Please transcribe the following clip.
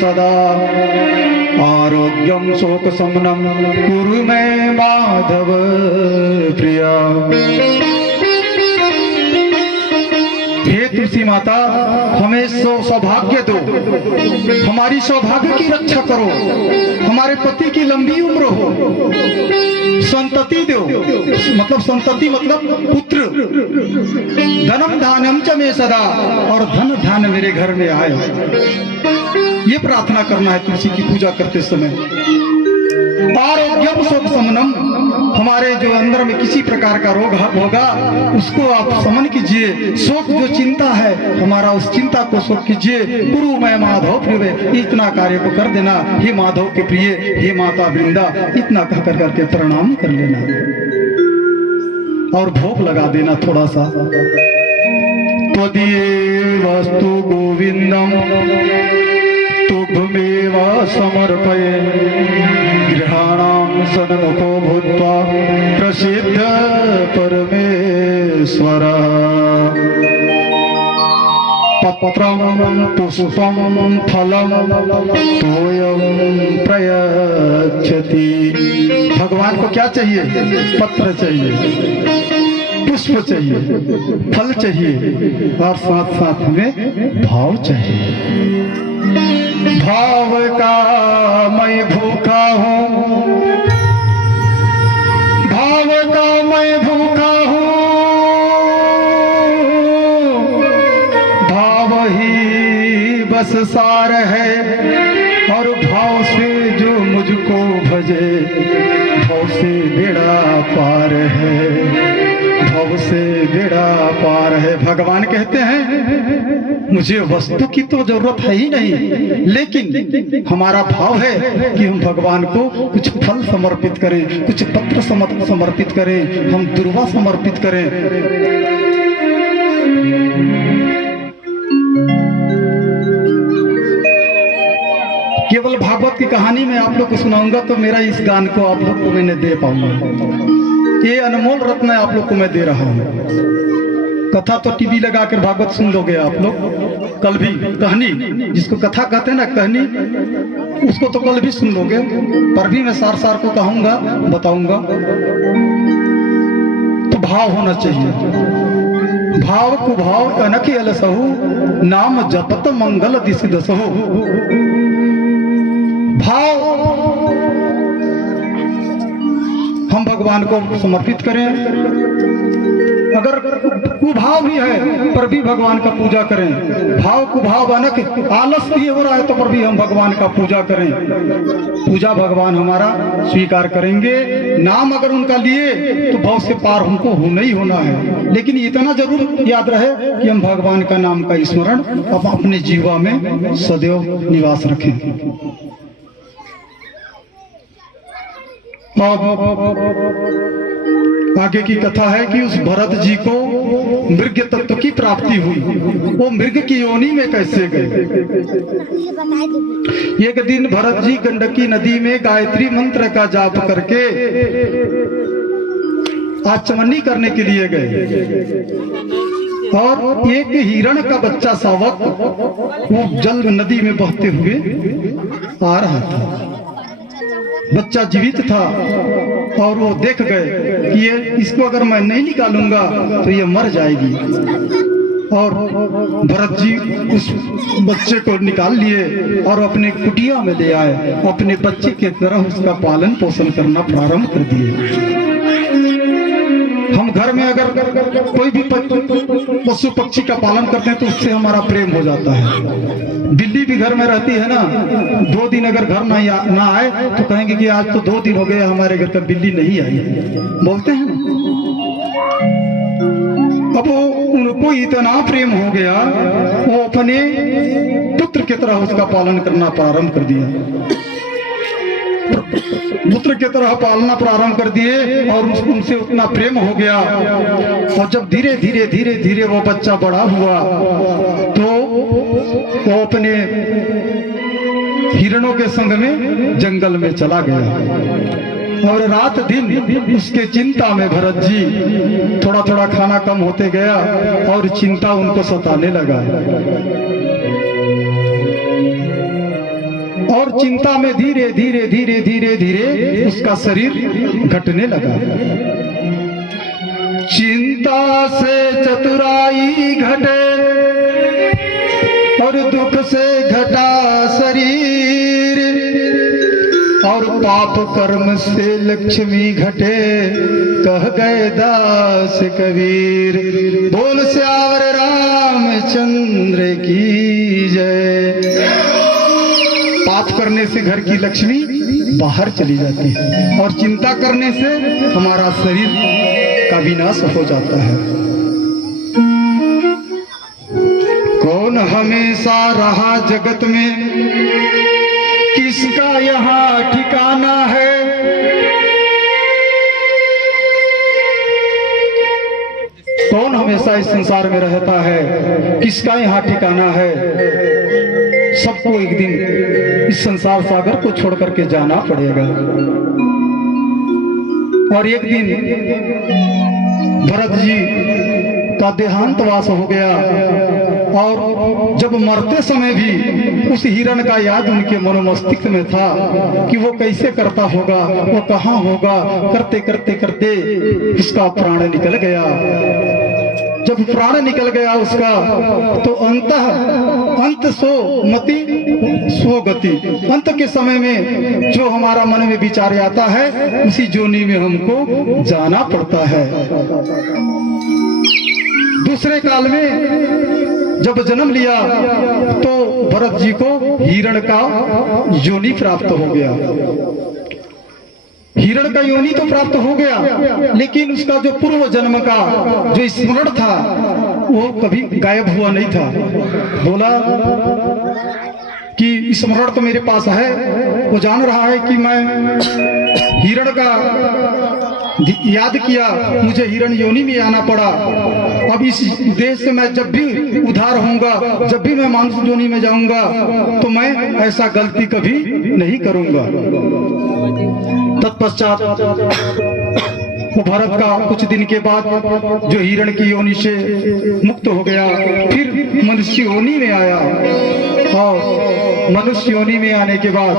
सदा आरोग्यम शोक शमनम कुरु मे माधव प्रिया। हे तुलसी माता, हमें सौभाग्य दो, हमारी सौभाग्य की रक्षा करो, हमारे पति की लंबी उम्र हो, संतति दो, मतलब संतति मतलब पुत्र, धनम धानम च मे सदा, और धन धान मेरे घर में आए। ये प्रार्थना करना है तुलसी की पूजा करते समय। आरोग्यम शोक शमनम, हमारे जो अंदर में किसी प्रकार का रोग होगा उसको आप शमन कीजिए। शोक जो चिंता है हमारा, उस चिंता को शोक कीजिए। गुरु मैं माधव प्रिय, इतना कार्य को कर देना। हे माधव के प्रिय, हे माता वृंदा, इतना कह कर करके प्रणाम कर लेना और भोग लगा देना थोड़ा सा। त्वदीय वस्तु गोविंदम तुभ्यमेव समर्पये, गृहाणां सन्मुखो भूत्वा प्रसिद्ध परमेश्वर। पत्रं पुष्पं फलं तोयं प्रयच्छति। भगवान को क्या चाहिए? पत्र चाहिए, पुष्प चाहिए, फल चाहिए, और साथ साथ में भाव चाहिए। भाव का मैं भूखा हूँ, भाव का मैं भूखा हूँ, भाव ही बस सार है, और भाव से जो मुझको भजे भाव से बेड़ा पार है, भाव से बेड़ा पार है। भगवान कहते हैं मुझे वस्तु की तो जरूरत है ही नहीं, लेकिन हमारा भाव है कि हम भगवान को कुछ फल समर्पित करें, कुछ पत्र समर्पित करें, हम दुर्वा समर्पित करें। केवल भागवत की कहानी में आप लोग को सुनाऊंगा तो मेरा इस गान को आप लोग को मैंने दे पाऊंगा। ये अनमोल रत्न आप लोग को मैं दे रहा हूँ। कथा तो टीवी लगा कर भागवत सुन लोगे आप लोग, कल भी कहानी, जिसको कथा कहते हैं ना कहानी, उसको तो कल भी सुन लोगे, पर भी मैं सार सार को कहूंगा, बताऊंगा। तो भाव होना चाहिए। भाव कुभाव अनखी अलसहु, नाम जपत मंगल दिस दसहु। भाव हम भगवान को समर्पित करें। अगर कुभाव भी है पर भी भगवान का पूजा करें। भाव कुभाव अनक आलस भी हो रहा है तो पर भी हम भगवान का पूजा करें। पूजा भगवान हमारा स्वीकार करेंगे। नाम अगर उनका लिए तो भाव से पार हमको होना ही होना है। लेकिन इतना जरूर याद रहे कि हम भगवान का नाम का स्मरण अपने जीवा में सदैव निवास रखें। आगे की कथा है कि उस भरत जी को मृग तत्व की प्राप्ति हुई। वो मृग की योनि में कैसे गए? एक दिन भरत जी गंडकी नदी में गायत्री मंत्र का जाप करके आचमनी करने के लिए गए और एक हिरण का बच्चा शावक वो जल नदी में बहते हुए आ रहा था। बच्चा जीवित था और वो देख गए कि ये इसको अगर मैं नहीं निकालूंगा तो ये मर जाएगी। और भरत जी उस बच्चे को निकाल लिए और अपने कुटिया में ले आए। अपने बच्चे की तरह उसका पालन पोषण करना प्रारंभ कर दिए। हम घर में अगर कोई भी पशु पक्षी का पालन करते हैं तो उससे हमारा प्रेम हो जाता है। बिल्ली भी घर में रहती है ना, 2 दिन अगर घर ना आए तो कहेंगे कि आज तो 2 दिन हो गए हमारे घर का बिल्ली नहीं आई, बोलते हैं ना। अब उनको इतना प्रेम हो गया वो अपने पुत्र की तरह उसका पालन करना प्रारंभ कर दिया। पुत्र की तरह पालना प्रारंभ कर दिए और उनसे उतना प्रेम हो गया। और जब धीरे धीरे धीरे धीरे वो बच्चा बड़ा हुआ तो वो अपने हिरणों के संग में जंगल में चला गया। और रात दिन उसके चिंता में भरत जी थोड़ा थोड़ा खाना कम होते गया और चिंता उनको सताने लगा। और चिंता में धीरे धीरे धीरे धीरे धीरे उसका शरीर घटने लगा। चिंता से चतुराई घटे और दुख से घटा शरीर, और पाप कर्म से लक्ष्मी घटे, कह गए दास कबीर। बोल श्यावर रामचंद्र की जय। पाप करने से घर की लक्ष्मी बाहर चली जाती है और चिंता करने से हमारा शरीर का विनाश हो जाता है। कौन हमेशा रहा जगत में, किसका यहाँ ठिकाना है। कौन हमेशा इस संसार में रहता है, किसका यहाँ ठिकाना है। सबको एक दिन इस संसार सागर को छोड़ करके जाना पड़ेगा। और एक दिन भरत जी का देहांतवास हो गया, और जब मरते समय भी उस हिरण का याद उनके मनोमस्तिष्क में था कि वो कैसे करता होगा, वो कहाँ होगा। करते करते करते उसका प्राण निकल गया। जब प्राण निकल गया उसका, तो अंत सो मति सो गति। अंत के समय में जो हमारा मन में विचार आता है, उसी जोनी में हमको जाना पड़ता है। दूसरे काल में जब जन्म लिया तो भरत जी को हिरण का योनि प्राप्त हो गया। हिरण का योनि तो प्राप्त हो गया, लेकिन उसका जो पूर्व जन्म का जो स्मरण था वो कभी गायब हुआ नहीं था। बोला कि स्मरण तो मेरे पास है, वो जान रहा है कि मैं हिरण का याद किया, मुझे हिरण योनि में आना पड़ा। अब इस देश से मैं जब भी उधार होऊंगा, जब भी मैं मानुष योनि में जाऊंगा, तो मैं ऐसा गलती कभी नहीं करूंगा। तत्पश्चात वो भरत का कुछ दिन के बाद जो हिरण की योनि से मुक्त हो गया, फिर मनुष्य योनि में आया। और मनुष्य योनि में आने के बाद